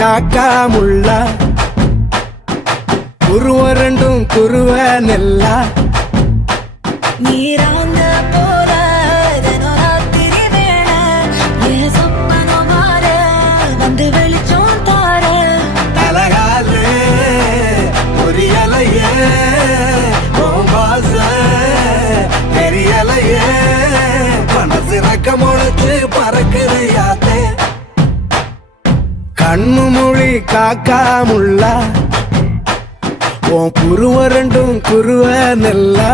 காக்கா முள்ளா குருவ ரெண்டும் குருவ நெல்லா நீராங்க போல தினராத்திரி வேளை என் சொப்பனம் மாற வந்து வெளிச்சம் தார தலகாலே பொரியலையே ஓம்பாச தெரியலையே மனசு ரக்க முளைச்சு பறக்குது யாத்தே கண்ணு மொழி காக்கா முள்ளா உன் குருவ ரெண்டும் குருவ நெல்லா